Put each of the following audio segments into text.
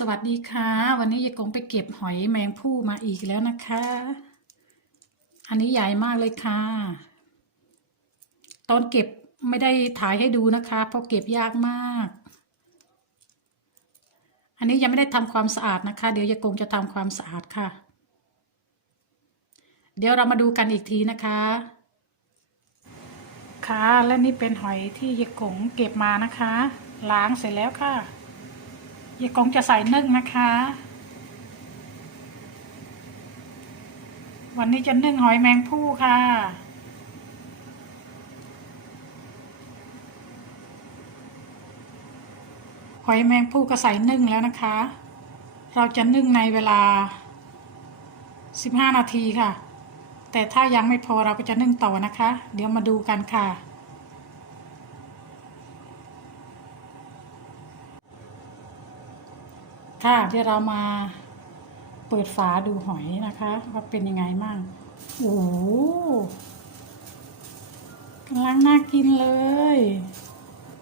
สวัสดีค่ะ วันนี้ยายกงไปเก็บหอยแมงผู้มาอีกแล้วนะคะ อันนี้ใหญ่มากเลยค่ะ ตอนเก็บไม่ได้ถ่ายให้ดูนะคะเพราะเก็บยากมาก อันนี้ยังไม่ได้ทำความสะอาดนะคะ เดี๋ยวยายกงจะทำความสะอาดค่ะ เดี๋ยวเรามาดูกันอีกทีนะคะ ค่ะและนี่เป็นหอยที่ยายกงเก็บมานะคะ ล้างเสร็จแล้วค่ะ ยายกงจะใส่นึ่งนะคะ วันนี้จะนึ่งหอยแมงผู้ค่ะ หอยแมงผู้ก็ใส่นึ่งแล้วนะคะ เราจะนึ่งในเวลา 15 นาทีค่ะ แต่ถ้ายังไม่พอเราก็จะนึ่งต่อนะคะ เดี๋ยวมาดูกันค่ะ ค่ะเดี๋ยวเรามาเปิดฝาดูหอยนะคะ ว่าเป็นยังไงมั่งโอ้กำลังน่ากินเลย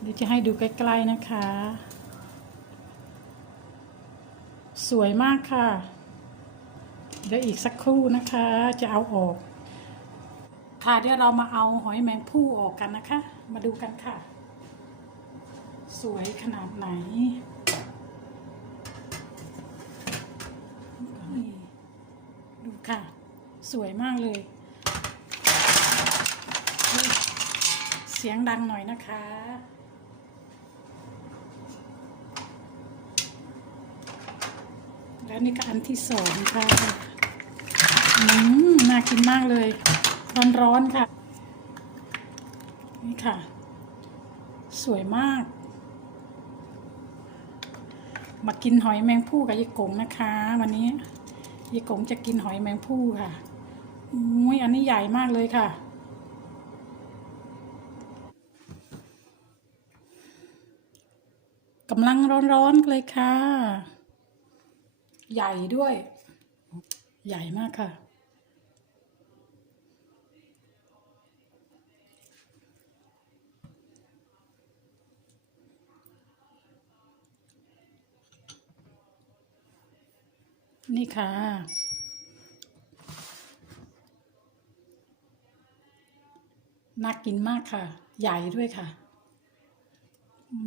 เดี๋ยวจะให้ดูใกล้ๆนะคะ สวยมากค่ะ เดี๋ยวอีกสักครู่นะคะ จะเอาออก ค่ะเดี๋ยวเรามาเอาหอยแมงผู้ออกกันนะคะ มาดูกันค่ะ สวยขนาดไหนดู ค่ะ สวยมากเลย เสียงดังหน่อยนะคะ แล้วนี่ก็อันที่สองค่ะอืมน่ากินมากเลย ร้อนๆค่ะ นี่ค่ะ สวยมากมากินหอยแมงผู้กับยายกงนะคะ วันนี้ ยายกงจะกินหอยแมงผู้ค่ะอุ้ยอันนี้ใหญ่มากเลยค่ะ กำลังร้อนๆเลยค่ะ ใหญ่ด้วย ใหญ่มากค่ะ นี่ค่ะ น่ากินมากค่ะ ใหญ่ด้วยค่ะ อื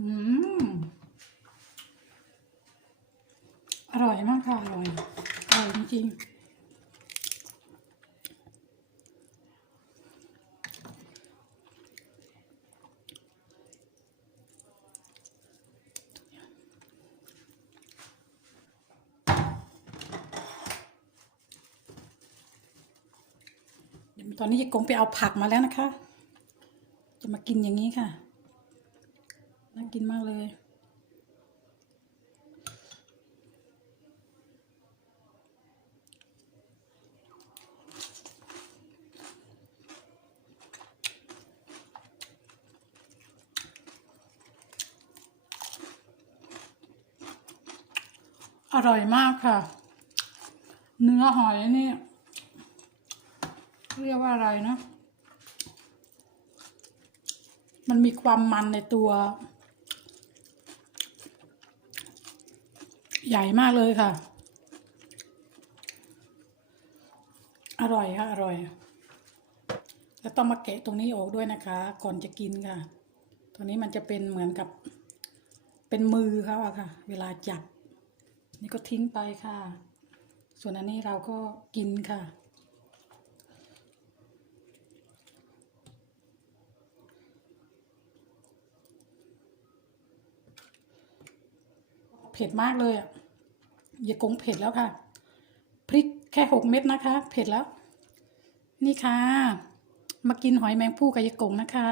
ม อร่อยมากค่ะ อร่อย อร่อยจริงๆ ตอนนี้ยายกงไปเอาผักมาแล้วนะคะ จะมากินอย่างนี้ค่ะ น่ากินมากเลย อร่อยมากค่ะ เนื้อหอยนี่ เรียกว่าอะไรนะ มันมีความมันในตัว ใหญ่มากเลยค่ะ อร่อยค่ะ อร่อย แล้วต้องมาแกะตรงนี้ออกด้วยนะคะ ก่อนจะกินค่ะ ตัวนี้มันจะเป็นเหมือนกับเป็นมือเขาอะค่ะ เวลาจับ นี่ก็ทิ้งไปค่ะ ส่วนอันนี้เราก็กินค่ะ เผ็ดมากเลยอะอย่ากงเผ็ดแล้วค่ะ พริกแค่หกเม็ดนะคะ เผ็ดแล้ว นี่ค่ะ มากินหอยแมงผู้กับยากงนะคะ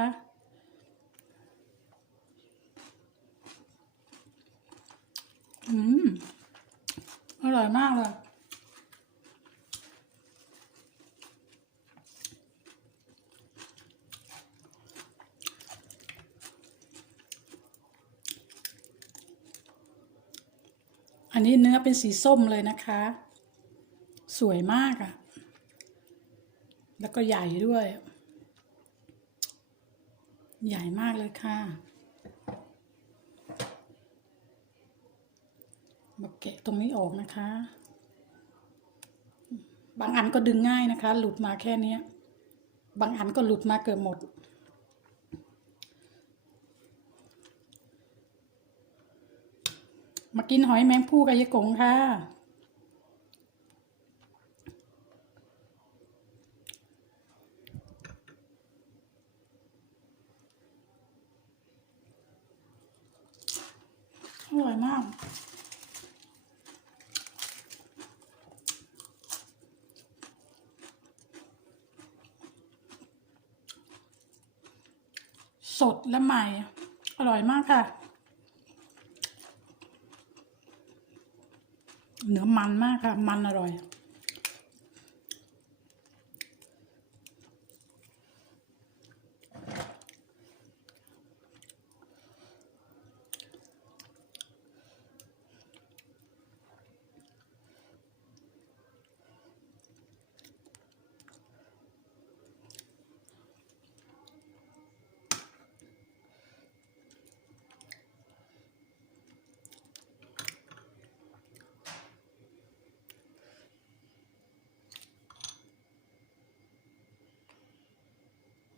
อืม อร่อยมากเลย อันนี้เนื้อเป็นสีส้มเลยนะคะ สวยมากอะ่ะ แล้วก็ใหญ่ด้วย ใหญ่มากเลยค่ะมาแกะตรงนี้ออกนะคะ บางอันก็ดึงง่ายนะคะ หลุดมาแค่นี้ บางอันก็หลุดมาเกือบหมด มากินหอยแมงผู้กับยายกงค่ะ อร่อยมากสดและใหม่ อร่อยมากค่ะ เนื้อมันมากค่ะ มันอร่อย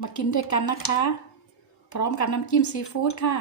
มากินด้วยกันนะคะ พร้อมกับน้ำจิ้มซีฟู้ดค่ะ